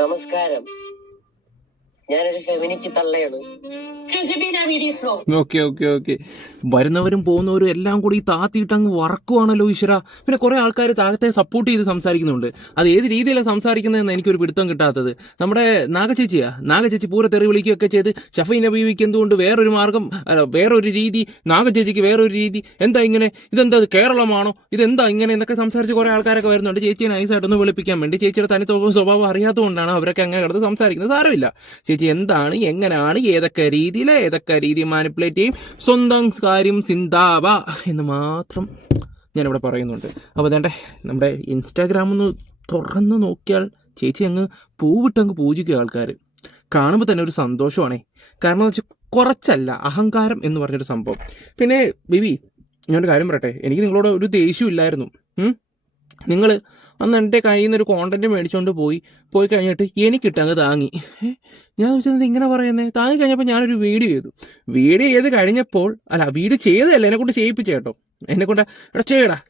നമസ്കാരം, ഞാനൊരു feminist തള്ളയാണ്. Okay വരുന്നവരും പോകുന്നവരും എല്ലാം കൂടി താത്തിയിട്ട് അങ്ങ് വറക്കുവാണല്ലോ ഈശ്വര. പിന്നെ കുറെ ആൾക്കാർ താഴത്തെ സപ്പോർട്ട് ചെയ്ത് സംസാരിക്കുന്നുണ്ട്. അത് ഏത് രീതിയിലാണ് സംസാരിക്കുന്നതെന്ന് എനിക്കൊരു പിടുത്തം കിട്ടാത്തത്. നമ്മുടെ നാഗചേച്ചി പൂര തെറി വിളിക്കുകയൊക്കെ ചെയ്ത് ഷഫീന ബീവിക്ക് എന്തുകൊണ്ട് വേറൊരു മാർഗം, വേറൊരു രീതി, നാഗചേച്ചിക്ക് വേറൊരു രീതി, എന്താ ഇങ്ങനെ, ഇതെന്താ കേരളമാണോ, ഇതെന്താ ഇങ്ങനെ എന്നൊക്കെ സംസാരിച്ച് കുറെ ആൾക്കാരൊക്കെ വരുന്നുണ്ട്. ചേച്ചിയെ നൈസായിട്ടൊന്ന് വിളിപ്പിക്കാൻ വേണ്ടി. ചേച്ചിയുടെ തനി സ്വഭാവം അറിയാത്തതുകൊണ്ടാണ് അവരൊക്കെ അങ്ങനെ കിടന്ന് സംസാരിക്കുന്നത്. സാരമില്ല, ചേച്ചി എന്താണ്, എങ്ങനെയാണ്, ഏതൊക്കെ രീതി മാനിപ്പുലേറ്റ് ചെയ്യും, സ്വന്തം കാര്യം സിന്താവ എന്ന് മാത്രം ഞാനിവിടെ പറയുന്നുണ്ട്. അപ്പോൾ അതേണ്ടേ നമ്മുടെ ഇൻസ്റ്റാഗ്രാം ഒന്ന് തുറന്ന് നോക്കിയാൽ ചേച്ചി അങ്ങ് പൂവിട്ടങ്ങ് പൂജിക്കുക ആൾക്കാർ. കാണുമ്പോൾ തന്നെ ഒരു സന്തോഷമാണേ. കാരണം എന്ന് വെച്ചാൽ കുറച്ചല്ല, അഹങ്കാരം എന്ന് പറഞ്ഞൊരു സംഭവം. പിന്നെ ബേബി, ഞാനൊരു കാര്യം പറയട്ടെ, എനിക്ക് നിങ്ങളോട് ഒരു ദേഷ്യവും ഇല്ലായിരുന്നു. നിങ്ങൾ അന്ന് എൻ്റെ കയ്യിൽ നിന്നൊരു കോണ്ടന്റ് മേടിച്ചുകൊണ്ട് പോയി കഴിഞ്ഞിട്ട് എനിക്കിട്ടങ്ങ് താങ്ങി. ഞാൻ ചോദിച്ചത് ഇങ്ങനെ പറയുന്നത്, താങ്ങി കഴിഞ്ഞപ്പോൾ ഞാനൊരു വീഡിയോ ചെയ്ത് കഴിഞ്ഞപ്പോൾ, വീഡിയോ ചെയ്തതല്ല, എന്നെക്കൊണ്ട് ചെയ്യിപ്പിച്ച കേട്ടോ. എന്നെക്കൊണ്ട് എടാ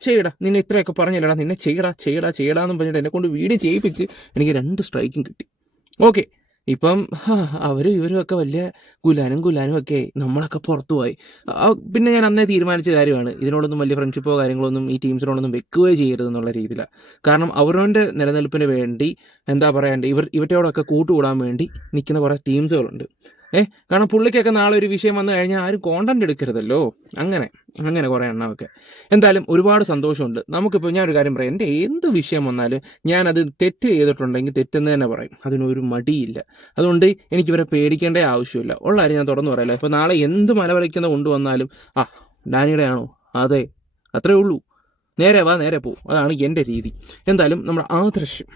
ചെയ്യടാ നിന്നെ ഇത്രയൊക്കെ പറഞ്ഞില്ലടാ, നിന്നെ ചെയ്യടാന്ന് പറഞ്ഞിട്ട് എന്നെക്കൊണ്ട് വീഡിയോ ചെയ്യിപ്പിച്ച് എനിക്ക് 2 സ്ട്രൈക്കും കിട്ടി. ഓക്കെ, ഇപ്പം ഇവരും ഒക്കെ വലിയ ഗുലാനും ഒക്കെ, നമ്മളൊക്കെ പുറത്തു പോയി. പിന്നെ ഞാൻ അന്നേ തീരുമാനിച്ച കാര്യമാണ്, ഇതിനോടൊന്നും വലിയ ഫ്രണ്ട്ഷിപ്പോ കാര്യങ്ങളൊന്നും ഈ ടീംസിനോടൊന്നും വെക്കുകയോ ചെയ്യരുതെന്നുള്ള രീതിയിലാണ്. കാരണം അവരവൻ്റെ നിലനിൽപ്പിന് വേണ്ടി എന്താ പറയണ്ടേ, ഇവറ്റോടൊക്കെ കൂട്ടുകൂടാൻ വേണ്ടി നിൽക്കുന്ന കുറേ ടീംസുകളുണ്ട്. കാരണം പുള്ളിക്കൊക്കെ നാളെ ഒരു വിഷയം വന്നു കഴിഞ്ഞാൽ ആരും കോണ്ടന്റ് എടുക്കരുതല്ലോ. അങ്ങനെ കുറേ എണ്ണമൊക്കെ. എന്തായാലും ഒരുപാട് സന്തോഷമുണ്ട്. നമുക്കിപ്പോൾ ഞാനൊരു കാര്യം പറയാം, എൻ്റെ എന്ത് വിഷയം വന്നാലും ഞാനത് തെറ്റ് ചെയ്തിട്ടുണ്ടെങ്കിൽ തെറ്റെന്ന് തന്നെ പറയും, അതിനൊരു മടിയില്ല. അതുകൊണ്ട് എനിക്കിവരെ പേടിക്കേണ്ട ആവശ്യമില്ല. ഉള്ള കാര്യം ഞാൻ തുറന്നു പറയല്ലോ. ഇപ്പോൾ നാളെ എന്ത് മലവലയ്ക്കുന്ന കൊണ്ടുവന്നാലും ഡാനിയുടെ ആണോ, അതെ, അത്രേ ഉള്ളൂ, നേരെ വാ നേരെ പോ, അതാണ് എൻ്റെ രീതി. എന്തായാലും നമ്മുടെ ആദർശം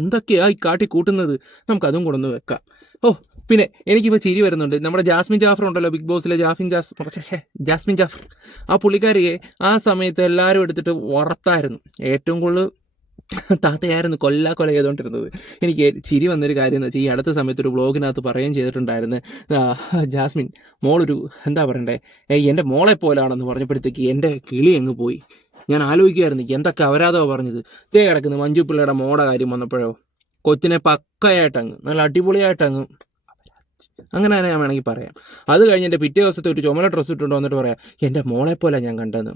എന്തൊക്കെയായി കാട്ടിക്കൂട്ടുന്നത്, നമുക്കതും കൂടെ ഒന്ന് വെക്കാം. പിന്നെ എനിക്കിപ്പോൾ ചിരി വരുന്നുണ്ട്. നമ്മുടെ ജാസ്മിൻ ജാഫർ ഉണ്ടല്ലോ, ബിഗ് ബോസിലെ ജാസ്മിൻ ജാഫർ, ആ പുള്ളിക്കാരിയെ ആ സമയത്ത് എല്ലാവരും എടുത്തിട്ട് വറത്തായിരുന്നു. ഏറ്റവും കൂടുതൽ താത്തയായിരുന്നു കൊല ചെയ്തുകൊണ്ടിരുന്നത്. എനിക്ക് ചിരി വന്നൊരു കാര്യം എന്ന് വെച്ചാൽ, ഈ അടുത്ത സമയത്ത് ഒരു വ്ളോഗിനകത്ത് പറയുകയും ചെയ്തിട്ടുണ്ടായിരുന്നു, ജാസ്മിൻ മോളൊരു എന്താ പറയണ്ടേ, എൻ്റെ മോളെ പോലാണെന്ന് പറഞ്ഞപ്പോഴത്തേക്ക് എൻ്റെ കിളി അങ്ങ് പോയി. ഞാൻ ആലോചിക്കുമായിരുന്നു എന്തൊക്കെ അപരാധമാണ് പറഞ്ഞത്. കിടക്കുന്നു മഞ്ജു പിള്ളയുടെ മോടെ കാര്യം വന്നപ്പോഴോ, കൊച്ചിനെ പക്കയായിട്ടങ്ങ് നല്ല അടിപൊളിയായിട്ടങ്ങ് അങ്ങനെ തന്നെ ഞാൻ വേണമെങ്കിൽ പറയാം. അത് കഴിഞ്ഞ് എൻ്റെ പിറ്റേ ദിവസത്തെ ഒരു ചുമല ഡ്രസ്സ് ഇട്ടുകൊണ്ട് വന്നിട്ട് പറയാം, എൻ്റെ മോളെ പോലെ ഞാൻ കണ്ടതെന്ന്.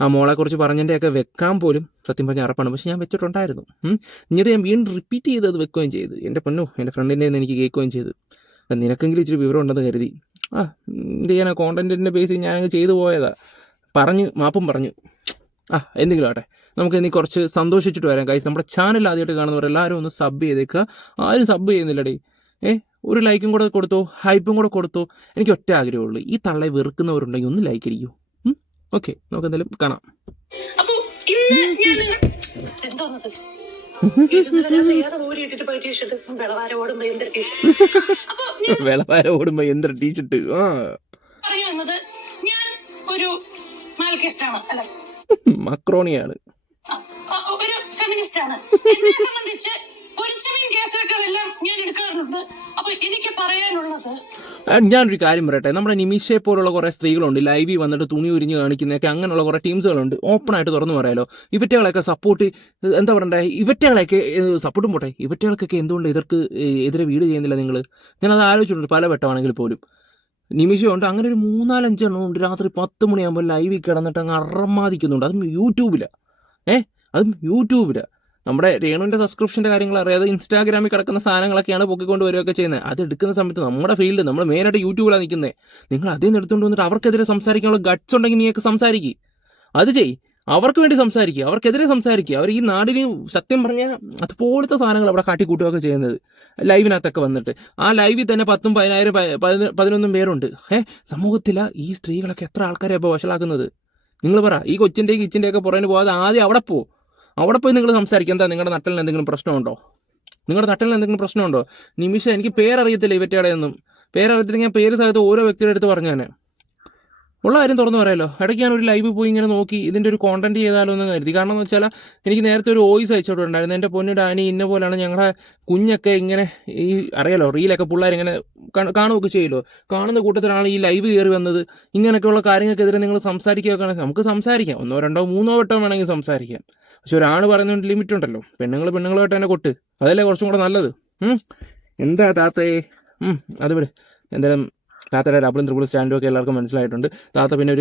ആ മോളെക്കുറിച്ച് പറഞ്ഞതിൻ്റെയൊക്കെ വെക്കാൻ പോലും സത്യം പറഞ്ഞാൽ അറപ്പാണ്, പക്ഷെ ഞാൻ വെച്ചിട്ടുണ്ടായിരുന്നു. എന്നിട്ട് ഞാൻ വീണ്ടും റിപ്പീറ്റ് ചെയ്ത് അത് വെക്കുകയും ചെയ്ത്. എൻ്റെ പൊന്നോ, എൻ്റെ ഫ്രണ്ടിൻ്റെ നിന്ന് എനിക്ക് കേൾക്കുകയും ചെയ്ത്. നിനക്കെങ്കിലും ഇച്ചിരി വിവരം ഉണ്ടെന്ന് കരുതി എന്ത് ചെയ്യാനാ, കോണ്ടന്റിൻ്റെ ബേസിൽ ഞാനങ്ങ് ചെയ്തു പോയതാ. മാപ്പും പറഞ്ഞു. എന്തെങ്കിലും ആട്ടെ, നമുക്ക് ഇനി കുറച്ച് സന്തോഷിച്ചിട്ട് വരാം ഗൈസ്. നമ്മുടെ ചാനൽ ആദ്യമായിട്ട് കാണുന്നവർ എല്ലാവരും ഒന്ന് സബ് ചെയ്തേക്കുക. ആരും സബ് ചെയ്യുന്നില്ലടേ. ഒരു ലൈക്കും കൂടെ കൊടുത്തോ, ഹൈപ്പും കൂടെ കൊടുത്തോ. എനിക്ക് ഒറ്റ ആഗ്രഹമുള്ളൂ, ഈ തള്ളെ വെറുക്കുന്നവരുണ്ടെങ്കിൽ ഒന്ന് ലൈക്ക് അടിക്കൂ. ഓക്കെ, നമുക്ക് എന്തായാലും കാണാം. വെളവാര ഓടുമ്പോ എന്തൊരു ടീഷർട്ട്. മക്രോണിയാണ്, ഒരു ഫെമിനിസ്റ്റ് ആണ്. എന്നെ സംബന്ധിച്ച് കേസുകളെല്ലാം ഞാൻ എടുക്കാറുണ്ട്. അപ്പൊ എനിക്ക് പറയാനുള്ളത്, ഞാനൊരു കാര്യം പറയട്ടെ, നമ്മുടെ നിമിഷയെ പോലുള്ള കുറെ സ്ത്രീകളുണ്ട് ലൈവിൽ വന്നിട്ട് തുണി ഉരിഞ്ഞ് കാണിക്കുന്നതൊക്കെ, അങ്ങനെയുള്ള കുറെ ടീംസുകളുണ്ട്. ഓപ്പണായിട്ട് തുറന്നു പറയാലോ. ഇവറ്റകളൊക്കെ സപ്പോർട്ട് എന്താ പറയണ്ടേ, ഇവറ്റകളൊക്കെ സപ്പോർട്ടും പോട്ടെ, ഇവറ്റകൾക്കൊക്കെ എന്തുകൊണ്ട് എതിരെ വീട് ചെയ്യുന്നില്ല നിങ്ങൾ? ഞാനത് ആലോചിച്ചിട്ടുണ്ട് പല വട്ടമാണെങ്കിൽ പോലും. നിമിഷമുണ്ട്, അങ്ങനെ ഒരു 3-4 എണ്ണം ഉണ്ട്. രാത്രി 10 മണിയാകുമ്പോൾ ലൈവിൽ കിടന്നിട്ട് അങ്ങ് അറമാദിക്കുന്നുണ്ട്. അതും യൂട്യൂബിലാണ്. നമ്മുടെ രേണുവിൻ്റെ സബ്സ്ക്രിപ്ഷൻ്റെ കാര്യങ്ങൾ അറിയാതെ ഇൻസ്റ്റാഗ്രാമിൽ കിടക്കുന്ന സാധനങ്ങളൊക്കെയാണ് പൊക്കിക്കൊണ്ട് വരികയൊക്കെ ചെയ്യുന്നത്. അത് എടുക്കുന്ന സമയത്ത് നമ്മുടെ ഫീൽഡ്, നമ്മൾ മെയിനായിട്ട് യൂട്യൂബിലാണ് നിൽക്കുന്നത്. നിങ്ങൾ അതിൽ നിന്ന് എടുത്തുകൊണ്ട് വന്നിട്ട് അവർക്കെതിരെ സംസാരിക്കാനുള്ള ഗട്ട്സ് ഉണ്ടെങ്കിൽ നീയൊക്കെ സംസാരിക്കുക. അത് ചെയ്യ്, അവർക്ക് വേണ്ടി സംസാരിക്കുക, അവർക്കെതിരെ സംസാരിക്കുക. അവർ ഈ നാടിന് സത്യം പറഞ്ഞാൽ അതുപോലത്തെ സാധനങ്ങൾ അവിടെ കാട്ടിക്കൂട്ടുകയൊക്കെ ചെയ്യുന്നത് ലൈവിനകത്തൊക്കെ വന്നിട്ട്. ആ ലൈവിൽ തന്നെ 10, 10,000, 11 പേരുണ്ട്. സമൂഹത്തിൽ ഈ സ്ത്രീകളൊക്കെ എത്ര ആൾക്കാരെ ഇപ്പോൾ വഷളാക്കുന്നത്? നിങ്ങൾ പറ. ഈ കൊച്ചിൻ്റെയും കിച്ചിൻ്റെയൊക്കെ പുറകിന് പോകാതെ ആദ്യം അവിടെ പോയി നിങ്ങൾ സംസാരിക്കുക. എന്താ നിങ്ങളുടെ നട്ടലിന് എന്തെങ്കിലും പ്രശ്നമുണ്ടോ? നിമിഷം, എനിക്ക് പേരറിയത്തില്ല ഇവറ്റയുടെ ഒന്നും. പേരറിയത്തില്ലെങ്കിൽ പേര് സഹിതം ഓരോ വ്യക്തിയുടെ അടുത്ത് പറഞ്ഞു തന്നെ ഉള്ള കാര്യം തുറന്നു പറയാമല്ലോ. ഇടയ്ക്ക് ഞാനൊരു ലൈവ് പോയി ഇങ്ങനെ നോക്കി ഇതിൻ്റെ ഒരു കോണ്ടന്റ് ചെയ്താലോ എന്ന് കരുതി. കാരണം എന്ന് വെച്ചാൽ എനിക്ക് നേരത്തെ ഒരു വോയിസ് അയച്ചോട്ടുണ്ടായിരുന്നു, എൻ്റെ പൊന്നു ഡാനി ഇന്ന പോലെയാണ് ഞങ്ങളുടെ കുഞ്ഞൊക്കെ ഇങ്ങനെ, ഈ അറിയാലോ റീലൊക്കെ പിള്ളേരിങ്ങനെ കാണുകയൊക്കെ ചെയ്യുമല്ലോ, കാണുന്ന കൂട്ടത്തിലാണ് ഈ ലൈവ് കയറി വന്നത്. ഇങ്ങനെയൊക്കെയുള്ള കാര്യങ്ങൾക്കെതിരെ നിങ്ങൾ സംസാരിക്കുകയൊക്കെ നമുക്ക് സംസാരിക്കാം, 1, 2, 3 വട്ടം വേണമെങ്കിൽ സംസാരിക്കാം. പക്ഷെ ഒരാണ് പറയുന്നതുകൊണ്ട് ലിമിറ്റ് ഉണ്ടല്ലോ. പെണ്ണുങ്ങളുമായിട്ട് തന്നെ കൊട്ട് അതല്ലേ കുറച്ചും കൂടെ നല്ലത്. എന്താ താത്തേ, അത് വിട്. എന്തായാലും താത്തയുടെ ഡബിളും ത്രിബിൾ സ്റ്റാൻഡും ഒക്കെ എല്ലാവർക്കും മനസ്സിലായിട്ടുണ്ട്. താത്ത പിന്നെ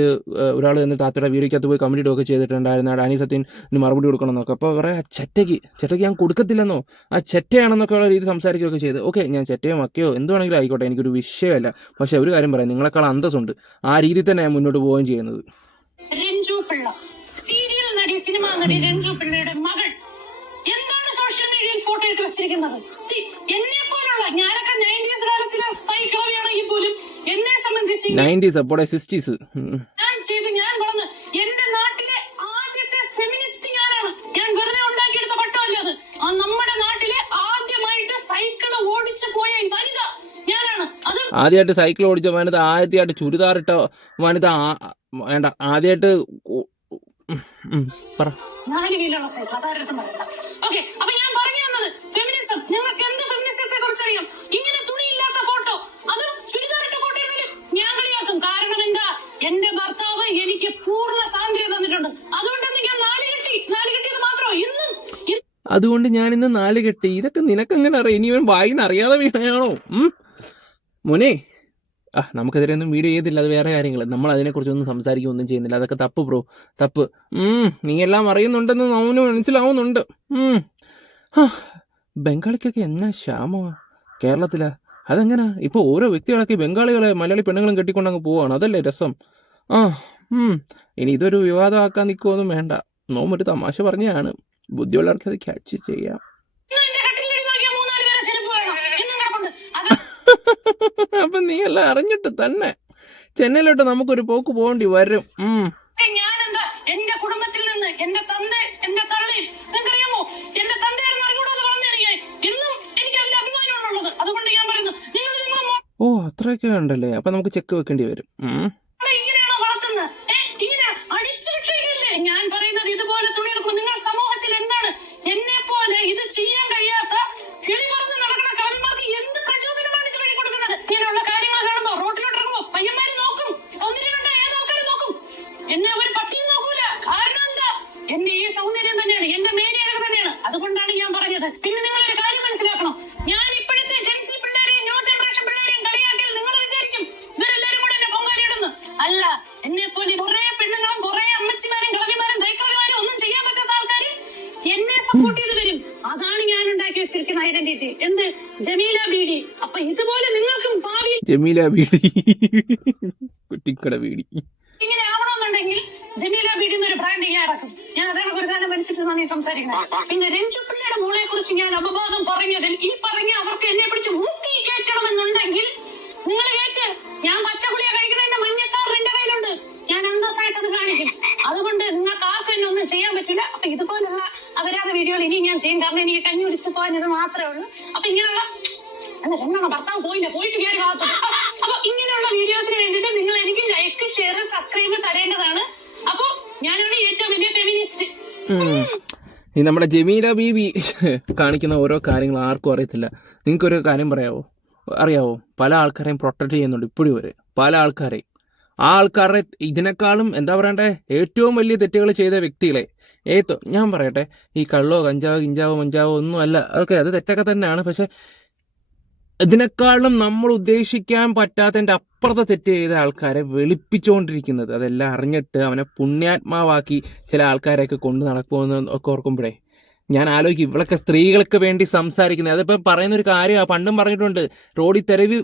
ഒരാൾ തന്നെ താത്തയുടെ വീഡിയോക്കകത്ത് പോയി കമൻറ്റ് ഇടുകയൊക്കെ ചെയ്തിട്ടുണ്ടായിരുന്നു, ഡാനി സത്യന് മറുപടി കൊടുക്കണം എന്നൊക്കെ. അപ്പോൾ പറയാം ചെറ്റയ്ക്ക് ഞാൻ കൊടുക്കത്തില്ലെന്നോ, ആ ചെറ്റയാണെന്നൊക്കെ ഉള്ള രീതി സംസാരിക്കുകയൊക്കെ ചെയ്ത്. ഓക്കെ, ഞാൻ ചെറ്റയോ മക്കയോ എന്ത് വേണമെങ്കിലും ആയിക്കോട്ടെ, എനിക്കൊരു വിഷയമല്ല. പക്ഷെ ഒരു കാര്യം പറയാം, നിങ്ങളെക്കാൾ അന്തസ്സുണ്ട്. ആ രീതിയിൽ തന്നെ ഞാൻ മുന്നോട്ട് പോവുകയും ചെയ്യുന്നത്. രഞ്ജു പിള്ള, സീരിയൽ നടി, സിനിമാ നടി രഞ്ജു പിള്ളയുടെ മകൾ എന്താണ് സോഷ്യൽ മീഡിയയിൽ ഫോട്ടോ ഇട്ട് വെച്ചിരിക്കുന്നത്? എന്നെ പോലുള്ള, ഞാനൊക്കെ 90s കാലത്തിലെ തൈക്കളവിയാണെങ്കിൽ പോലും എന്നെ സംബന്ധിച്ച് 90s അപ്പോടെ 60s ഞാൻ വളർന്ന് എന്റെ നാട്ടിലെ ആദ്യത്തെ ഫെമിനിസ്റ്റ് ഞാനാണ്. ഞാൻ വെറുതെ ഉണ്ടാക്കിയെടുത്ത പട്ടമല്ല അത്. നമ്മുടെ നാട്ടിലെ ആദ്യമായിട്ട് സൈക്കിൾ ഓടിച്ചു പോയ വനിത ഞാനാണ്. അത് ആദ്യമായിട്ട് സൈക്കിൾ ഓടിച്ച വനിത, ആദ്യമായിട്ട് ചുരിദാറിട്ട വനിത, വേണ്ട ആദ്യമായിട്ട് പറ 4 വീലുള്ള സൈക്കിൾ, അതാരടുത്തും പറയണ്ട. ഓക്കെ, അപ്പൊ ഞാൻ പറഞ്ഞു വന്നത് ഫെമിനിസം. നിങ്ങൾക്ക് എന്ത് ഫെമിനിസത്തെ കുറിച്ച് അറിയാം? ഇങ്ങനെ തുണിയില്ലാത്ത ഫോട്ടോ, അത് ചുരിദാറിട്ട ഫോട്ടോ എടുത്താലും ഞാൻ കളിയാക്കും. കാരണം എന്താ, എന്റെ ഭർത്താവ് എനിക്ക് പൂർണ്ണ സ്വാതന്ത്ര്യം തന്നിട്ടുണ്ട്. അതുകൊണ്ടാണ് ഞാൻ 4 കെട്ടിയത് മാത്രമോ ഇന്നും. അതുകൊണ്ട് ഞാൻ ഇന്ന് 4 കെട്ടി. ഇതൊക്കെ നിനക്കെങ്ങനെ അറിയാം? ഇനി ഇവൻ വായിന്ന് അറിയാതെ വീണയാണോ മോനെ? നമുക്കെതിരെ ഒന്നും വീഡിയോ ചെയ്തില്ല, അത് വേറെ കാര്യങ്ങൾ. നമ്മൾ അതിനെക്കുറിച്ചൊന്നും സംസാരിക്കുകയൊന്നും ചെയ്യുന്നില്ല. അതൊക്കെ തപ്പ് ബ്രോ, തപ്പ്. നീ എല്ലാം അറിയുന്നുണ്ടെന്ന് അവന് മനസ്സിലാവുന്നുണ്ട്. ബംഗാളിക്കൊക്കെ എന്നാ ക്ഷാമമാ കേരളത്തിലാ. അതെങ്ങനാ ഇപ്പോൾ ഓരോ വ്യക്തികളൊക്കെ ബംഗാളികളെ മലയാളി പെണ്ണുങ്ങളും കെട്ടിക്കൊണ്ടങ്ങ് പോവാണ്. അതല്ലേ രസം. ഇനി ഇതൊരു വിവാദമാക്കാൻ നിൽക്കുമൊന്നും വേണ്ട. നോമൊരു തമാശ പറഞ്ഞതാണ്. ബുദ്ധിയുള്ളവർക്ക് അത് ക്യാച്ച് ചെയ്യാം. അപ്പൊ നീ എല്ലാം അറിഞ്ഞിട്ട് തന്നെ ചെന്നൈയിലോട്ട് നമുക്കൊരു പോക്ക് പോകേണ്ടി വരും. ഞാനെന്താ എന്റെ കുടുംബത്തിൽ നിന്ന് എന്റെ തന്റെ എന്റെ തള്ളയും നിങ്ങൾക്കറിയാമോ, എന്റെ തന്തയായിരുന്നു അറിഞ്ഞൂടാതെ വളർന്നിടങ്ങി. ഇന്നും എനിക്ക് അതിന്റെ അഭിമാനമാണുള്ളത്. അതുകൊണ്ട് ഞാൻ പറയുന്നു, ഓ അത്രയൊക്കെ ഉണ്ടല്ലേ? അപ്പൊ നമുക്ക് ചെക്ക് വെക്കേണ്ടി വരും. ഇങ്ങനെയാണോ വളർത്തുന്നത്? ഇങ്ങനെ അടിച്ചുവിട്ടില്ലേ? ഞാൻ പറയുന്നത് ഇതുപോലെ തുണി എടുക്കും. നിങ്ങൾ സമൂഹത്തിൽ എന്താണ് എന്നെ പോലെ ഇത് ചെയ്യാൻ കഴിയാത്ത കിളി പറന്ന് നടക്കുന്ന കവിമാർക്ക് എന്ത് പ്രചോദനമാണ് ഇത് വഴി കൊടുക്കുന്നത്? ഇങ്ങനെയുള്ള കാര്യങ്ങൾ കാണുമ്പോ റോഡിലോട്ട് ഇറങ്ങുമ്പോ പയ്യന്മാര് നോക്കും, സൗന്ദര്യം കണ്ട ഏതാൾക്കാരെ നോക്കും, എന്നെ ഒരു പട്ടിയും നോക്കൂല. കാരണം എന്താ, എന്റെ ഈ സൗന്ദര്യം തന്നെയാണ്, എന്റെ മേനിയൊക്കെ തന്നെയാണ്. അതുകൊണ്ടാണ് ഞാൻ പറഞ്ഞത്. പിന്നെ നിങ്ങളൊരു കാര്യം മനസ്സിലാക്കണം, ഞാൻ ഇപ്പോഴത്തെ ജെൻസി പിള്ളേരെയും ന്യൂ ജനറേഷൻ പിള്ളേരെയും കളിയാക്കിയാൽ നിങ്ങൾ വിചാരിക്കും ഇവരെല്ലാരും കൂടെ എന്നെ പൊങ്കാലിടുന്നു. അല്ല, എന്നെ പോലെ കുറെ പെണ്ണുങ്ങളും കുറെ അമ്മച്ചിമാരും കളവിമാരും ദൈക്കളവിമാരും ഒന്നും ചെയ്യാൻ പറ്റാത്ത ആൾക്കാരും എന്നെ സപ്പോർട്ട് ചെയ്ത് വരും. അതാണ് ഞാൻ ഉണ്ടാക്കി വെച്ചിരിക്കുന്ന ഐഡന്റിറ്റി. എന്ത്? ജമീല ബീഡി. അപ്പൊ ഇതുപോലെ നിങ്ങൾക്കും ഭാവിയിൽ ജമീല ബീഡി, കുട്ടിക്കട ബീഡി ഇങ്ങനെ ആവണമെന്നുണ്ടെങ്കിൽ ജമീല ബീഡി എന്നൊരു ബ്രാൻഡ് ഞാൻ ഇറക്കും. ഞാൻ അതേ കുറിച്ച് തന്നെ മരിച്ചിട്ടാണ് ഈ സംസാരിക്കുന്നത്. പിന്നെ രഞ്ജു പിള്ളയുടെ മോളെ കുറിച്ച് ഞാൻ അപവാദം പറഞ്ഞതിൽ ഈ പറഞ്ഞ അവർക്ക് എന്നെ പിടിച്ച് മൂക്കി കയറ്റണമെന്നുണ്ടെങ്കിൽ നിങ്ങൾ കയറ്റ്. ഞാൻ പച്ചക്കുളിയ കഴിക്കുന്നതിന്റെ മഞ്ഞക്കാർ എന്റെ കയ്യിലുണ്ട്. ഞാൻ അന്തസ്സായിട്ടത് കാണിക്കും. അതുകൊണ്ട് നിങ്ങൾക്ക് ആർക്കും എന്നെ ഒന്നും ചെയ്യാൻ പറ്റില്ല. അപ്പൊ ഇതുപോലുള്ള അപരാധ വീഡിയോകൾ ഇനി ഞാൻ ചെയ്യും. കാരണം എനിക്ക് കഞ്ഞി കുടിച്ച് പോകാൻ ഇത് മാത്രമേ ഉള്ളൂ. അപ്പൊ ഇങ്ങനെയുള്ള ഭർത്താവ് പോയിട്ട് കയറി ഭാഗത്തു. അപ്പൊ ഇങ്ങനെയുള്ള വീഡിയോസിന് വേണ്ടിയിട്ട് നിങ്ങൾ എനിക്ക് ലൈക്ക്, ഷെയർ, സബ്സ്ക്രൈബ് തരേണ്ടതാണ്. അപ്പൊ ഞാനാണ് ഏറ്റവും വലിയ ഫെമിനിസ്റ്റ്. ഈ നമ്മുടെ ജമീല ബീബി കാണിക്കുന്ന ഓരോ കാര്യങ്ങൾ ആർക്കും അറിയത്തില്ല. നിങ്ങൾക്കൊരു കാര്യം അറിയാവോ? പല ആൾക്കാരെയും പ്രൊട്ടക്ട് ചെയ്യുന്നുണ്ട് ഇപ്പോഴും വരെ. പല ആൾക്കാരെയും, ആ ആൾക്കാരുടെ ഇതിനേക്കാളും എന്താ പറയണ്ടേ, ഏറ്റവും വലിയ തെറ്റുകൾ ചെയ്ത വ്യക്തികളെ ഞാൻ പറയട്ടെ, ഈ കള്ളോ കഞ്ചാവോ കിഞ്ചാവോ മഞ്ചാവോ ഒന്നും അല്ല. ഓക്കെ, അത് തെറ്റൊക്കെ തന്നെയാണ്. പക്ഷെ ഇതിനേക്കാളും നമ്മൾ ഉദ്ദേശിക്കാൻ പറ്റാത്തതിൻ്റെ അപ്പുറത്തെ തെറ്റ് ചെയ്ത ആൾക്കാരെ വെളുപ്പിച്ചുകൊണ്ടിരിക്കുന്നത്, അതെല്ലാം അറിഞ്ഞിട്ട് അവനെ പുണ്യാത്മാവാക്കി ചില ആൾക്കാരെയൊക്കെ കൊണ്ട് നടക്കുമെന്ന് ഒക്കെ ഓർക്കുമ്പോഴേ ഞാൻ ആലോചിക്കും, ഇവളൊക്കെ സ്ത്രീകൾക്ക് വേണ്ടി സംസാരിക്കുന്നത്. അതിപ്പോൾ പറയുന്നൊരു കാര്യമാണ്, പണ്ടും പറഞ്ഞിട്ടുണ്ട്, റോഡിൽ തെരുവ്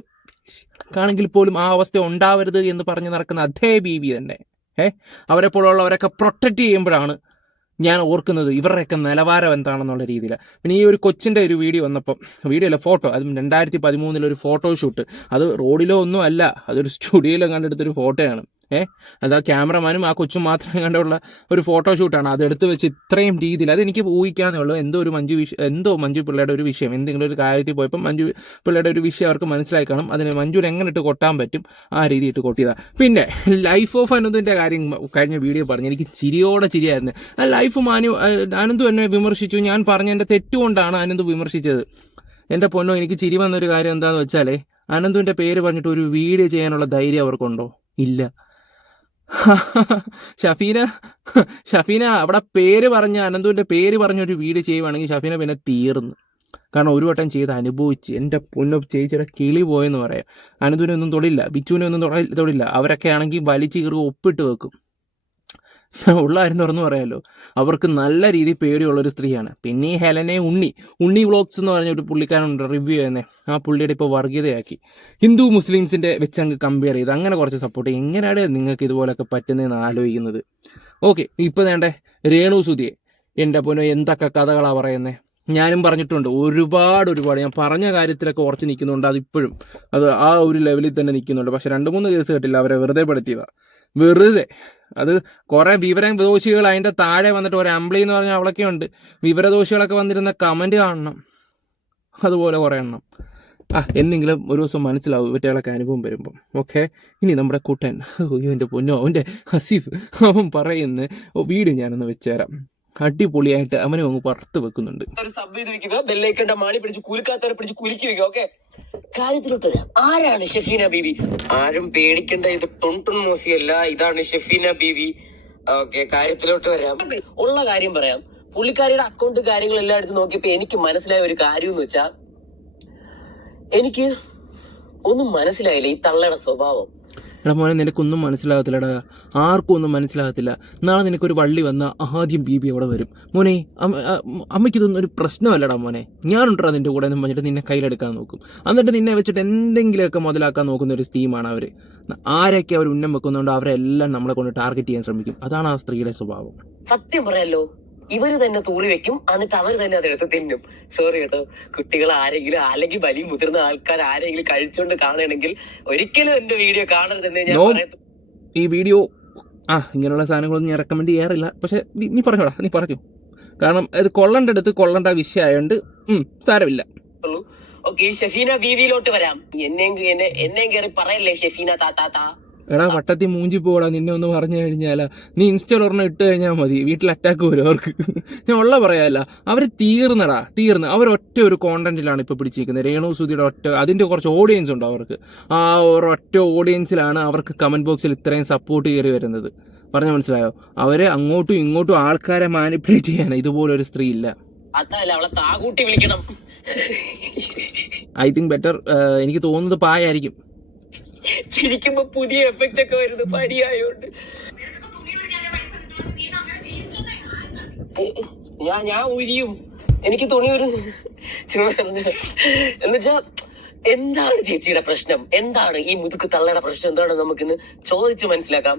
കാണെങ്കിൽ പോലും ആ അവസ്ഥ ഉണ്ടാവരുത് എന്ന് പറഞ്ഞ് നടക്കുന്ന അതേ ബീബി തന്നെ അവരെ പോലുള്ളവരൊക്കെ പ്രൊട്ടക്റ്റ് ചെയ്യുമ്പോഴാണ് ഞാൻ ഓർക്കുന്നത് ഇവരുടെയൊക്കെ നിലവാരം എന്താണെന്നുള്ള രീതിയിൽ. പിന്നെ ഈ ഒരു കൊച്ചിൻ്റെ ഒരു വീഡിയോ വന്നപ്പം, വീഡിയോ അല്ല ഫോട്ടോ, അതും 2013 ഒരു ഫോട്ടോഷൂട്ട്. അത് റോഡിലോ ഒന്നും അല്ല, അതൊരു സ്റ്റുഡിയോയിലോ കണ്ടെടുത്തൊരു ഫോട്ടോയാണ്. അത് ആ ക്യാമറമാനും ആ കൊച്ചും മാത്രം കണ്ടുള്ള ഒരു ഫോട്ടോഷൂട്ടാണ്. അതെടുത്ത് വെച്ച് ഇത്രയും രീതിയിൽ അതെനിക്ക് ഊഹിക്കാന്നേ ഉള്ളൂ. എന്തോ മഞ്ജു പിള്ളയുടെ ഒരു വിഷയം, എന്തെങ്കിലും ഒരു കാര്യത്തിൽ പോയപ്പോൾ മഞ്ജു പിള്ളയുടെ ഒരു വിഷയം അവർക്ക് മനസ്സിലായി കാണും. അതിന് മഞ്ജുവിന് എങ്ങനെ ഇട്ട് കൊട്ടാൻ പറ്റും ആ രീതി ഇട്ട് കൊട്ടിയതാണ്. പിന്നെ ലൈഫ് ഓഫ് അനന്തുവിൻ്റെ കാര്യം കഴിഞ്ഞ വീഡിയോ പറഞ്ഞ് എനിക്ക് ചിരിയായിരുന്നു. ആ ലൈഫ് അനന്തു എന്നെ വിമർശിച്ചു. ഞാൻ പറഞ്ഞ എൻ്റെ തെറ്റുകൊണ്ടാണ് അനന്തു വിമർശിച്ചത്. എൻ്റെ പൊന്നോ, എനിക്ക് ചിരി വന്നൊരു കാര്യം എന്താണെന്ന് വെച്ചാൽ, അനന്തുവിൻ്റെ പേര് പറഞ്ഞിട്ട് ഒരു വീഡിയോ ചെയ്യാനുള്ള ധൈര്യം അവർക്കുണ്ടോ? ഇല്ല. ഷഫീന അവിടെ പേര് പറഞ്ഞ അനന്തുവിൻ്റെ പേര് പറഞ്ഞൊരു വീഡിയോ ചെയ്യുവാണെങ്കിൽ ഷഫീന പിന്നെ തീർന്നു. കാരണം ഒരു വട്ടം ചെയ്ത് അനുഭവിച്ച് എൻ്റെ പൊന്നു ചേച്ചിയുടെ കിളി പോയെന്ന് പറയാം. അനന്തുവിനെ ഒന്നും തൊടില്ല, ബിച്ചുവിനെ ഒന്നും തൊടില്ല. അവരൊക്കെ ആണെങ്കിൽ വലിച്ച് കീറി ഒപ്പിട്ട് വെക്കും. ഉള്ള കാര്യം തുറന്നു പറയാമല്ലോ, അവർക്ക് നല്ല രീതിയിൽ പേടിയുള്ളൊരു സ്ത്രീയാണ്. പിന്നെ ഈ ഹെലനെ ഉണ്ണി വ്ളോഗ്സ് എന്ന് പറഞ്ഞ ഒരു പുള്ളിക്കാരുണ്ട് റിവ്യൂ ചെയ്യുന്നത്. ആ പുള്ളിയുടെ ഇപ്പോൾ വർഗീയതയാക്കി ഹിന്ദു മുസ്ലിംസിൻ്റെ വെച്ച് അങ്ങ് കമ്പയർ ചെയ്ത് അങ്ങനെ കുറച്ച് സപ്പോർട്ട്. എങ്ങനെയാണ് നിങ്ങൾക്ക് ഇതുപോലൊക്കെ പറ്റുന്നതെന്ന് ആലോചിക്കുന്നത്? ഓക്കെ, ഇപ്പോൾ വേണ്ടേ രേണു സുധിയെ, എൻ്റെ പൊന്നോ എന്തൊക്കെ കഥകളാണ് പറയുന്നത്. ഞാനും പറഞ്ഞിട്ടുണ്ട് ഒരുപാട് ഞാൻ പറഞ്ഞ കാര്യത്തിലൊക്കെ ഉറച്ച് നിൽക്കുന്നുണ്ട്. അതിപ്പോഴും അത് ആ ഒരു ലെവലിൽ തന്നെ നിൽക്കുന്നുണ്ട്. പക്ഷെ 2-3 കേസ് കേട്ടില്ല, അവരെ വെറുതെ പെടുത്തിയതാണ്. അത് കുറേ വിവരദോഷികൾ അതിൻ്റെ താഴെ വന്നിട്ട് ഒരു അമ്പിളി എന്ന് പറഞ്ഞാൽ അവളൊക്കെ ഉണ്ട്, വിവരദോഷികളൊക്കെ വന്നിരുന്ന കമൻറ്റ് കാണണം. അതുപോലെ കുറേ എണ്ണം. എന്തെങ്കിലും ഒരു ദിവസം മനസ്സിലാവും ഇവറ്റകളൊക്കെ അനുഭവം വരുമ്പം. ഓക്കെ, ഇനി നമ്മുടെ കൂട്ടൻ, എൻ്റെ പൊന്നോ അവൻ്റെ ഹസീഫ്, അവൻ പറയുന്ന വീഡിയോ ഞാനൊന്ന് വെച്ചുതരാം. അടിപൊളിയായിട്ട് അവനെ അങ്ങ് പുറത്ത് വെക്കുന്നുണ്ട്. ഒരു സബ് ചെയ്ത് വെക്കുക, ബെല്ലൈക്കന്റെ മാണി പിടിച്ച് കുലുക്കാത്തവരെ പിടിച്ച് കുലുക്കി വെക്കുക. ഓക്കെ, കാര്യത്തിലോട്ട് വരാം. ആരാണ് ഷെഫീന ബീവി? ആരും പേടിക്കേണ്ട, ഇത് ടൊൺ മോസിയല്ല, ഇതാണ് ഷെഫീന ബീവി. ഓക്കെ, കാര്യത്തിലോട്ട് വരാം. ഉള്ള കാര്യം പറയാം. പുള്ളിക്കാരിയുടെ അക്കൗണ്ട് കാര്യങ്ങളെല്ലാം എടുത്ത് നോക്കിയപ്പോ എനിക്ക് മനസ്സിലായ ഒരു കാര്യം എന്ന് വെച്ചാ, എനിക്ക് ഒന്നും മനസ്സിലായില്ല ഈ തള്ളയുടെ സ്വഭാവം. എടാ മോനെ, നിനക്കൊന്നും മനസ്സിലാകത്തില്ലടാ, ആർക്കും ഒന്നും മനസ്സിലാകത്തില്ല. നാളെ നിനക്കൊരു വള്ളി വന്നാൽ ആദ്യം ബീബി അവിടെ വരും. മോനെ, അമ്മയ്ക്കിതൊന്നും ഒരു പ്രശ്നമല്ലടാ മോനെ. ഞാനുണ്ടാ നിന്റെ കൂടെ എന്ന് പറഞ്ഞിട്ട് നിന്നെ കയ്യിലെടുക്കാൻ നോക്കും. എന്നിട്ട് നിന്നെ വെച്ചിട്ട് എന്തെങ്കിലുമൊക്കെ മുതലാക്കാൻ നോക്കുന്ന ഒരു ടീമാണ് അവർ. ആരൊക്കെ അവർ ഉന്നം വെക്കുന്നുണ്ടോ അവരെല്ലാം നമ്മളെ കൊണ്ട് ടാർഗറ്റ് ചെയ്യാൻ ശ്രമിക്കും. അതാണ് ആ സ്ത്രീയുടെ സ്വഭാവം. സത്യം പറയാലോ, ഇവര് തന്നെ തൂളി വെക്കും, എന്നിട്ട് അവർ തന്നെ അതെടുത്ത് തിന്നും. സോറി കേട്ടോ, കുട്ടികൾ ആരെങ്കിലും അല്ലെങ്കിൽ വലിയ മുതിർന്ന ആൾക്കാർ ആരെങ്കിലും കഴിച്ചുകൊണ്ട് കാണണമെങ്കിൽ ഒരിക്കലും എന്റെ വീഡിയോ കാണരുതെന്ന് ഞാൻ പറയുന്നു. ഈ വീഡിയോ ഇങ്ങനെയുള്ള സാധനങ്ങളൊന്നും ഞാൻ റെക്കമെൻഡ് ചെയ്യാറില്ല. പക്ഷെ നീ പറഞ്ഞോടാ, നീ പറഞ്ഞു. കാരണം ഇത് കൊള്ളേണ്ട വിഷയമായോണ്ട് സാരമില്ല. ഓക്കെ, ഈ ഷെഫീന ബീവിയിലോട്ട് വരാം. എന്നെയും കയറി പറയല്ലേ ഷെഫീന താത്താ. എടാ വട്ടത്തി മൂഞ്ചി പോടാ, നിന്നെ ഒന്ന് പറഞ്ഞു കഴിഞ്ഞാലാ, നീ ഇൻസ്റ്റയിൽ ഒരെണ്ണം ഇട്ട് കഴിഞ്ഞാൽ മതി, വീട്ടിൽ അറ്റാക്ക് വരും അവർക്ക്. ഞാൻ ഉള്ള പറയാല്ല, അവർ തീർന്ന് അവരൊറ്റ ഒരു കോണ്ടന്റിലാണ് ഇപ്പോൾ പിടിച്ചിരിക്കുന്നത്. രേണു സുധിയുടെ അതിൻ്റെ കുറച്ച് ഓഡിയൻസ് ഉണ്ട് അവർക്ക്. ആ ഒരൊറ്റ ഓഡിയൻസിലാണ് അവർക്ക് കമന്റ് ബോക്സിൽ ഇത്രയും സപ്പോർട്ട് കയറി വരുന്നത്. പറഞ്ഞാൽ മനസ്സിലായോ? അവരെ അങ്ങോട്ടും ഇങ്ങോട്ടും ആൾക്കാരെ മാനിപ്പുലേറ്റ് ചെയ്യാൻ ഇതുപോലൊരു സ്ത്രീ ഇല്ല. അവളെ താകൂട്ടി വിളിക്കണം. ഐ തിങ്ക് ബെറ്റർ, എനിക്ക് തോന്നുന്നത് പായായിരിക്കും. ചിരിക്കുമ്പോ പുതിയ എഫക്റ്റ് ഒക്കെ വരുന്നത് പനിയായോണ്ട്. ഞാൻ ഉരിയും, എനിക്ക് തുണി ഒരു എന്നുവെച്ചാ, എന്താണ് ചേച്ചിയുടെ പ്രശ്നം? എന്താണ് ഈ മുതുക്ക് തള്ളയുടെ പ്രശ്നം? എന്താണ് നമുക്കിന്ന് ചോദിച്ച് മനസ്സിലാക്കാം.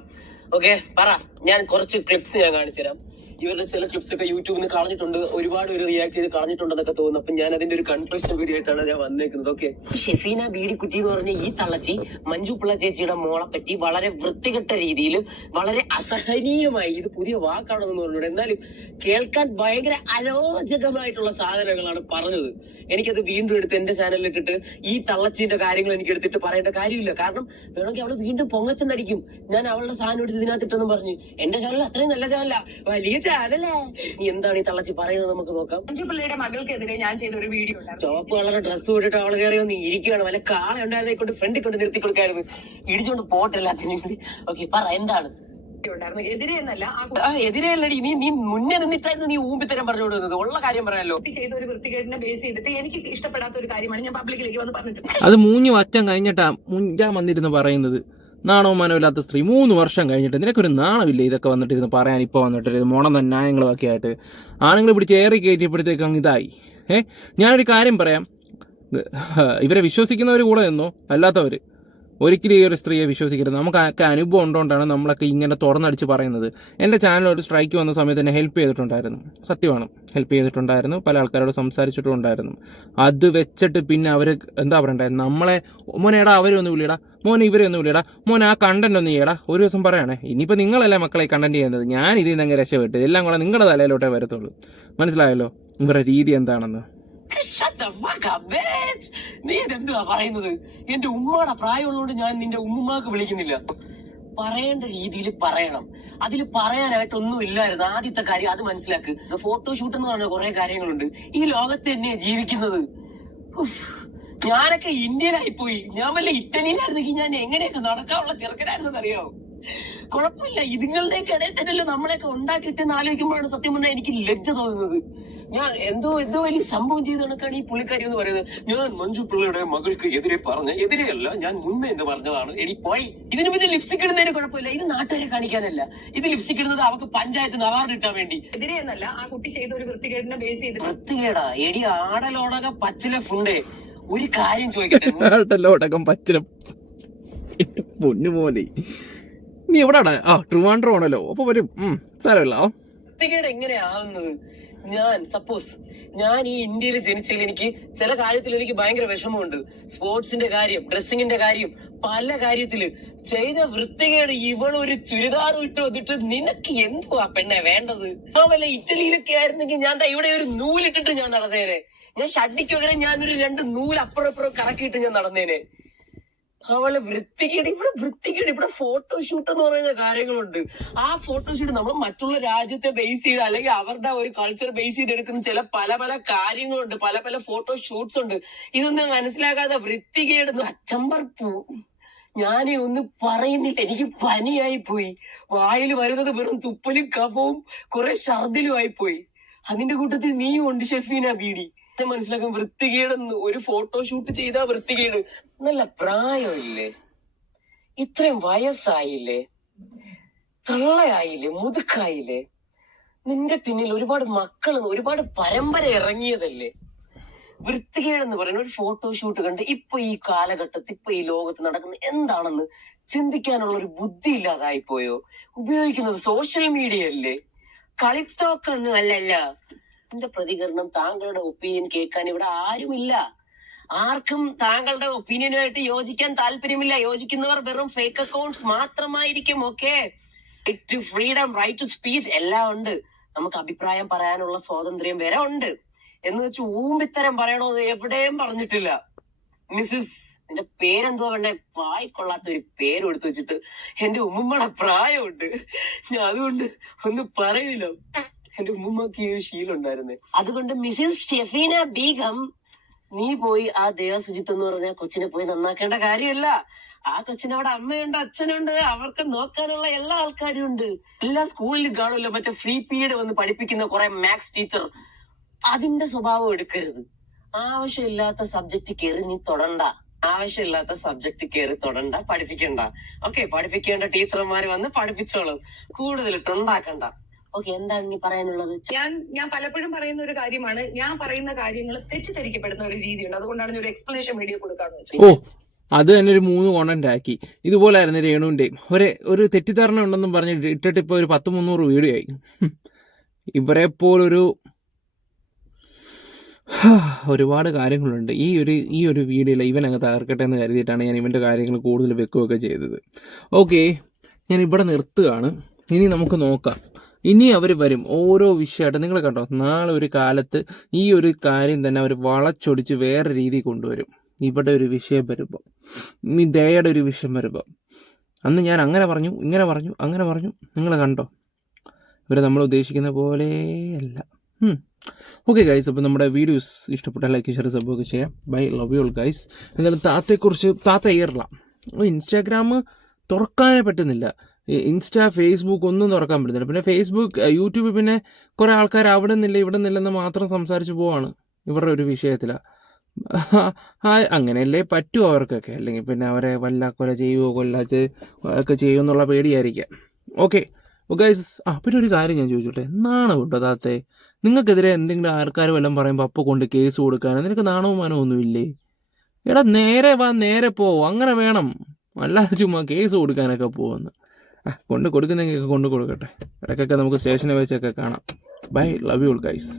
ഓക്കെ, പറ. ഞാൻ കുറച്ച് ക്ലിപ്സ് ഞാൻ കാണിച്ചു തരാം. ഇവരുടെ ചില ക്ലിപ്സ് ഒക്കെ യൂട്യൂബിൽ നിന്ന് കളഞ്ഞിട്ടുണ്ട്, ഒരുപാട് പേര് റിയാക്ട് ചെയ്ത് കളഞ്ഞിട്ടുണ്ടെന്നൊക്കെ തോന്നുന്നു. അപ്പൊ ഞാൻ അതിന്റെ ഒരു കൺക്ലൂഷൻ വീഡിയോ ആയിട്ടാണ് ഞാൻ വന്നേക്കുന്നത്. ഓക്കെ, ഷെഫീന ബീഡിക്കുറ്റി എന്ന് പറഞ്ഞ ഈ തള്ളച്ചി മഞ്ജു പിള്ള ചേച്ചിയുടെ മോളെ പറ്റി വളരെ വൃത്തികെട്ട രീതിയിലും വളരെ അസഹനീയമായി, ഇത് പുതിയ വാക്കാണെന്ന് പറഞ്ഞത്, എന്നാലും കേൾക്കാൻ ഭയങ്കര അരോചകമായിട്ടുള്ള സാധനങ്ങളാണ് പറഞ്ഞത്. എനിക്കത് വീണ്ടും എടുത്ത് എന്റെ ചാനലിൽ ഇട്ടിട്ട് ഈ തള്ളച്ചിന്റെ കാര്യങ്ങൾ എനിക്ക് എടുത്തിട്ട് പറയേണ്ട കാര്യമില്ല. കാരണം വേണമെങ്കിൽ അവള് വീണ്ടും പൊങ്ങച്ചെന്നടിക്കും. ഞാൻ അവളുടെ സാധനം എടുത്ത് ഇതിനകത്തിട്ടെന്നും പറഞ്ഞു. എന്റെ ചാനൽ അത്രയും നല്ല ചാനല, വലിയ ചാനലേ. നീ എന്താണ് ഈ തള്ളച്ചി പറയുന്നത് നമുക്ക് നോക്കാം. മഞ്ജു പിള്ളയുടെ മകൾക്കെതിരെ ഞാൻ ചെയ്ത ഒരു വീഡിയോ ചുവപ്പ് കളർ ഡ്രസ്സ് പോയിട്ട് അവള് കയറി വന്ന് ഇരിക്കുകയാണ്. വല്ല കാളെ ഉണ്ടായിരുന്നെ കൊണ്ട് ഫ്രണ്ടിൽ കൊണ്ട് നിർത്തി കൊടുക്കായിരുന്നു, ഇടിച്ചോണ്ട് പോട്ടെല്ലാത്തിനും കൂടി. ഓക്കെ, പറ എന്താണ്? എതിരെയല്ലടി, നീ മുന്നേ നിന്നിട്ടായിരുന്നു നീ ഊമ്പിത്തരം പറഞ്ഞുകൊടുക്കുന്നത്. ഉള്ള കാര്യം പറയാലോ. ചെയ്ത ഒരു വൃത്തികേടിനെ ബേസ് ചെയ്തിട്ട് എനിക്ക് ഇഷ്ടപ്പെടാത്ത ഒരു കാര്യമാണ് ഞാൻ പബ്ലിക്കിലേക്ക് വന്ന് പറഞ്ഞിട്ടുണ്ട്. അത് മൂഞ്ഞു വച്ചം കഴിഞ്ഞിട്ടാ മുഞ്ചാൻ വന്നിരുന്ന് പറയുന്നത്. നാണോ മാനമില്ലാത്ത സ്ത്രീ, 3 വർഷം കഴിഞ്ഞിട്ട് നിനക്കൊരു നാണമില്ല ഇതൊക്കെ വന്നിട്ടിരുന്ന് പറയാൻ? ഇപ്പോൾ വന്നിട്ടിരുന്നു മോണം ന്യായങ്ങളൊക്കെ ആയിട്ട് ആണുങ്ങൾ പിടിച്ച് ഏറി കയറ്റിയപ്പോഴത്തേക്ക് അങ്ങ് ഇതായി. ഞാനൊരു കാര്യം പറയാം, ഇവരെ വിശ്വസിക്കുന്നവർ കൂടെ നിന്നോ, അല്ലാത്തവർ ഒരിക്കലും ഈ ഒരു സ്ത്രീയെ വിശ്വസിക്കരുത്. നമുക്കൊക്കെ അനുഭവം ഉണ്ടോണ്ടാണ് നമ്മളൊക്കെ ഇങ്ങനെ തുറന്നടിച്ച് പറയുന്നത്. എൻ്റെ ചാനൽ ഒരു സ്ട്രൈക്ക് വന്ന സമയത്ത് എന്നെ ഹെൽപ്പ് ചെയ്തിട്ടുണ്ടായിരുന്നു, സത്യമാണ്, ഹെൽപ്പ് ചെയ്തിട്ടുണ്ടായിരുന്നു. പല ആൾക്കാരോട് സംസാരിച്ചിട്ടുണ്ടായിരുന്നു. അത് വെച്ചിട്ട് പിന്നെ അവർ എന്താ പറയണ്ടായിരുന്നു, നമ്മളെ മോനേടാ അവരൊന്നും വിളിയടാ, മോനെ ഇവരൊന്നും വിളിയടാ, മോനെ ആ കണ്ടന്റ് ഒന്നും ചെയ്യടാ. ഒരു ദിവസം പറയണേ, ഇനിയിപ്പോൾ നിങ്ങളല്ലേ മക്കളെ കണ്ടന്റ് ചെയ്യുന്നത്, ഞാൻ ഇതിൽ നിന്ന് അങ്ങ് രക്ഷപ്പെട്ട് എല്ലാം കൂടെ നിങ്ങളുടെ തലയിലോട്ടേ വരത്തുള്ളൂ. മനസ്സിലായല്ലോ ഇവരുടെ രീതി എന്താണെന്ന്. നീ ഇതെന്തുവാ പറയുന്നത്? എന്റെ ഉമ്മയുടെ പ്രായമുള്ളതുകൊണ്ട് ഞാൻ നിന്റെ ഉമ്മുമാക്ക് വിളിക്കുന്നില്ല. പറയേണ്ട രീതിയിൽ പറയണം. അതിൽ പറയാനായിട്ടൊന്നും ഇല്ലായിരുന്നു. ആദ്യത്തെ കാര്യം അത് മനസ്സിലാക്ക്. ഫോട്ടോഷൂട്ട് എന്ന് പറഞ്ഞ കുറെ കാര്യങ്ങളുണ്ട്. ഈ ലോകത്ത് തന്നെ ജീവിക്കുന്നത്. ഞാനൊക്കെ ഇന്ത്യയിലായിപ്പോയി. ഞാൻ വല്ല ഇറ്റലിയിലായിരുന്നെങ്കിൽ ഞാൻ എങ്ങനെയൊക്കെ നടക്കാനുള്ള ചെറുക്കനായിരുന്നെന്ന് അറിയാമോ? കുഴപ്പമില്ല, ഇതുങ്ങളുടെയൊക്കെ ഇടയിൽ തന്നെയല്ലോ നമ്മളെയൊക്കെ ഉണ്ടാക്കിയിട്ടെന്ന് ആലോചിക്കുമ്പോഴാണ് സത്യം പറഞ്ഞാൽ എനിക്ക് ലജ്ജ തോന്നുന്നത്. ഞാൻ എന്തോ വലിയ സംഭവം ചെയ്ത കണക്കാണ് ഈ പുള്ളിക്കാരി എന്ന് പറയുന്നത്. ഞാൻ മഞ്ജു പിള്ളയുടെ മകൾക്ക് എതിരെയല്ല, ഞാൻ മുന്നേ എന്ന് പറഞ്ഞതാണ്. എനിക്ക് പോയി ഇതിന് പിന്നെ ലിപ്സ്റ്റിക് ഇടുന്നതിന് കുഴപ്പമില്ല, ഇത് നാട്ടുകാരെ കാണിക്കാനല്ല. ഇത് ലിപ്സ്റ്റിക് ഇടുന്നത് അവർക്ക് പഞ്ചായത്ത് നിന്ന് അവാർഡ് കിട്ടാൻ വേണ്ടി. എതിരെയെന്നല്ല, ആ കുട്ടി ചെയ്ത ഒരു വൃത്തികേടിനെ ബേസ് ചെയ്ത്. വൃത്തികേടാ എടി, ആടലോടക പച്ചില ഫുണ്ടേ. ഒരു കാര്യം ചോദിക്കട്ടെ, ആടലോടകം പച്ചില പൊന്നുപോലെ. നീ എവിടാടാ? ട്രിവാൻഡ്രം ആണല്ലോ, അപ്പൊ വരും. സാരമില്ല. വൃത്തികേട് എങ്ങനെയാവുന്നത്? ഞാൻ ഈ ഇന്ത്യയിൽ ജനിച്ചതിൽ എനിക്ക് ചില കാര്യത്തിൽ എനിക്ക് ഭയങ്കര വിഷമമുണ്ട്. സ്പോർട്സിന്റെ കാര്യം, ഡ്രസ്സിങ്ങിന്റെ കാര്യം, പല കാര്യത്തില് ചെയ്ത വൃത്തികേട്. ഇവളൊരു ചുരിദാർ ഇട്ട് വന്നിട്ട് നിനക്ക് എന്തുവാ പെണ്ണെ വേണ്ടത്? വല്ല ഇറ്റലിയിലൊക്കെ ആയിരുന്നെങ്കിൽ ഞാൻ ഇവിടെ ഒരു നൂലിട്ടിട്ട് ഞാൻ നടന്നേനെ. ഞാൻ ഷഡിക്ക് പകരം ഞാനൊരു 2 നൂല് അപ്പുറം കറക്കിയിട്ട് ഞാൻ നടന്നേനെ. അവളെ വൃത്തികേട് ഇവിടെ ഫോട്ടോഷൂട്ട് എന്ന് പറയുന്ന കാര്യങ്ങളുണ്ട്. ആ ഫോട്ടോഷൂട്ട് നമ്മൾ മറ്റുള്ള രാജ്യത്തെ ബേസ് ചെയ്ത് അല്ലെങ്കിൽ അവരുടെ ഒരു കൾച്ചർ ബേസ് ചെയ്ത് എടുക്കുന്ന ചില പല കാര്യങ്ങളുണ്ട്, പല ഫോട്ടോഷൂട്ട്സ് ഉണ്ട്. ഇതൊന്നും മനസ്സിലാക്കാതെ വൃത്തികേട് അച്ചമ്പർപ്പൂ. ഞാനേ ഒന്നും പറയുന്നില്ല, എനിക്ക് പനിയായി പോയി. വായിൽ വരുന്നത് വെറും തുപ്പലും കഫവും കുറെ ഛർദിലുമായി പോയി. അതിന്റെ കൂട്ടത്തിൽ നീയും ഉണ്ട് ഷെഫീന ബീഡി. മനസ്സിലാക്കാൻ വൃത്തികേടെന്ന് ഒരു ഫോട്ടോഷൂട്ട് ചെയ്താ വൃത്തികേട്. നല്ല പ്രായമില്ലേ, ഇത്രയും വയസ്സായില്ലേ, തള്ളയായില്ലേ, മുതുക്കായില്ലേ, നിന്റെ പിന്നിൽ ഒരുപാട് മക്കൾ, ഒരുപാട് പരമ്പര ഇറങ്ങിയതല്ലേ. വൃത്തികേടെന്ന് പറയുന്ന ഒരു ഫോട്ടോഷൂട്ട് കണ്ട് ഇപ്പൊ ഈ കാലഘട്ടത്തിൽ ഇപ്പൊ ഈ ലോകത്ത് നടക്കുന്ന എന്താണെന്ന് ചിന്തിക്കാനുള്ള ഒരു ബുദ്ധി ഇല്ലാതായി പോയോ? ഉപയോഗിക്കുന്നത് സോഷ്യൽ മീഡിയ അല്ലേ, കളിത്തോക്കൊന്നും അല്ലല്ല. എന്റെ പ്രതികരണം, താങ്കളുടെ ഒപ്പീനിയൻ കേൾക്കാൻ ഇവിടെ ആരുമില്ല. ആർക്കും താങ്കളുടെ ഒപ്പീനിയനുമായിട്ട് യോജിക്കാൻ താല്പര്യമില്ല. യോജിക്കുന്നവർ വെറും ഫേക്ക് അക്കൗണ്ട്സ് മാത്രമായിരിക്കും. Okay, right to freedom, right to speech എല്ലാം ഉണ്ട്. നമുക്ക് അഭിപ്രായം പറയാനുള്ള സ്വാതന്ത്ര്യം വരെ ഉണ്ട്. എന്ന് വെച്ച് ഊമ്പിത്തരം പറയണോന്ന് എവിടെയും പറഞ്ഞിട്ടില്ല. മിസ്സിസ്, നിന്റെ പേരെന്തോ വേണ്ടേ? കൊള്ളാത്ത ഒരു പേര് എടുത്തു വെച്ചിട്ട് എന്റെ ഉമ്മയുടെ പ്രായമുണ്ട്, ഞാൻ അതുകൊണ്ട് ഒന്നും പറയുന്നില്ല. എന്റെ ഉമ്മക്ക് ഈ ഒരു ശീലം ഉണ്ടായിരുന്നു. അതുകൊണ്ട് മിസ്സിസ് സ്റ്റെഫീന ബീഗം, നീ പോയി ആ ദേവസുജിത്ത് എന്ന് പറഞ്ഞ കൊച്ചിനെ പോയി നന്നാക്കേണ്ട കാര്യമല്ല. ആ കൊച്ചിന് അവിടെ അമ്മയുണ്ട്, അച്ഛനുണ്ട്, അവർക്ക് നോക്കാനുള്ള എല്ലാ ആൾക്കാരും ഉണ്ട്. എല്ലാ സ്കൂളിലും കാണുമല്ലോ മറ്റേ ഫ്രീ പീരീഡ് വന്ന് പഠിപ്പിക്കുന്ന കുറെ മാത്സ് ടീച്ചർ. അതിന്റെ സ്വഭാവം എടുക്കരുത്. ആവശ്യമില്ലാത്ത സബ്ജക്ട് കയറി നീ തൊടണ്ട. പഠിപ്പിക്കണ്ട. ഓക്കെ, പഠിപ്പിക്കേണ്ട ടീച്ചർമാര് വന്ന് പഠിപ്പിച്ചോളും. കൂടുതലിട്ടുണ്ടാക്കണ്ട. ഓക്കെ, എന്താണ് നീ പറയാനുള്ളത്? ഞാൻ പലപ്പോഴും പറയുന്ന ഒരു കാര്യമാണ്, ഞാൻ പറയുന്ന കാര്യങ്ങൾ തെറ്റിദ്ധരിക്കപ്പെടുന്ന ഒരു രീതിയുണ്ട്. അതുകൊണ്ടാണ് ഒരു എക്സ്പ്ലനേഷൻ വീഡിയോ കൊടുക്കാന്ന് വെച്ചത്. അത് തന്നെ ഒരു 3 കോണ്ടന്റ് ആക്കി. ഇതുപോലായിരുന്നു രേണുവിന്റെയും. ഒരു തെറ്റിദ്ധാരണ ഉണ്ടെന്നും പറഞ്ഞ് ഇട്ടിട്ട് ഇപ്പൊ ഒരു 10-300 വീഡിയോ ആയി. ഇവരെ പോലൊരു ഒരുപാട് കാര്യങ്ങളുണ്ട്. ഈ ഒരു വീഡിയോയിൽ ഇവനങ്ങ് തകർക്കട്ടെ എന്ന് കരുതിയിട്ടാണ് ഞാൻ ഇവന്റെ കാര്യങ്ങൾ കൂടുതൽ വെക്കുകയൊക്കെ ചെയ്തത്. ഓക്കെ, ഞാൻ ഇവിടെ നിർത്തുകയാണ്. ഇനി നമുക്ക് നോക്കാം. ഇനി അവർ വരും ഓരോ വിഷയമായിട്ട്. നിങ്ങൾ കണ്ടോ, നാളെ ഒരു കാലത്ത് ഈ ഒരു കാര്യം തന്നെ അവർ വളച്ചൊടിച്ച് വേറെ രീതി കൊണ്ടുവരും. ഇവിടെ ഒരു വിഷയം വരുമ്പോൾ, ഈ ദയയുടെ ഒരു വിഷയം വരുമ്പോൾ, അന്ന് ഞാൻ അങ്ങനെ പറഞ്ഞു, ഇങ്ങനെ പറഞ്ഞു, അങ്ങനെ പറഞ്ഞു. നിങ്ങൾ കണ്ടോ, ഇവരെ നമ്മൾ ഉദ്ദേശിക്കുന്ന പോലെയല്ല. ഓക്കെ ഗൈസ്, അപ്പോൾ നമ്മുടെ വീഡിയോസ് ഇഷ്ടപ്പെട്ടാൽ ലൈക്ക്, ഷെയർ, സബ് ഒക്കെ ചെയ്യാം. Bye, love you all guys. എന്നാലും താത്ത ഏറില്ല. ഇൻസ്റ്റാഗ്രാം തുറക്കാനേ പറ്റുന്നില്ല. ഇൻസ്റ്റാ, ഫേസ്ബുക്ക് ഒന്നും തുറക്കാൻ പറ്റുന്നില്ല. പിന്നെ ഫേസ്ബുക്ക്, യൂട്യൂബ്, പിന്നെ കുറേ ആൾക്കാർ അവിടെ നിന്നില്ല ഇവിടെ നിന്നില്ലെന്ന് മാത്രം സംസാരിച്ച് പോവാണ് ഇവരുടെ ഒരു വിഷയത്തിലാണ്. അങ്ങനെയല്ലേ പറ്റൂ അവർക്കൊക്കെ. അല്ലെങ്കിൽ പിന്നെ അവരെ കൊല ചെയ്യുമോ, കൊല്ലാച്ച് ഒക്കെ ചെയ്യുമെന്നുള്ള പേടിയായിരിക്കാം. Okay guys. പിന്നെ ഒരു കാര്യം ഞാൻ ചോദിച്ചോട്ടെ, നാണം ഉണ്ടോ താത്തേ? നിങ്ങൾക്കെതിരെ എന്തെങ്കിലും ആൾക്കാർ വല്ലതും പറയുമ്പോൾ അപ്പോൾ കൊണ്ട് കേസ് കൊടുക്കാനോ നിനക്ക് നാണവും മാനവും ഒന്നുമില്ലേ? എടാ, നേരെ വാ, നേരെ പോ, അങ്ങനെ വേണം. അല്ലാതെ ചുമ്മാ കേസ് കൊടുക്കാനൊക്കെ പോകുന്നു. കൊണ്ട് കൊടുക്കുന്നെങ്കിൽ കൊണ്ട് കൊടുക്കട്ടെ. ഇടയ്ക്കൊക്കെ നമുക്ക് സ്റ്റേഷനിൽ വെച്ചൊക്കെ കാണാം. Bye, love you all guys.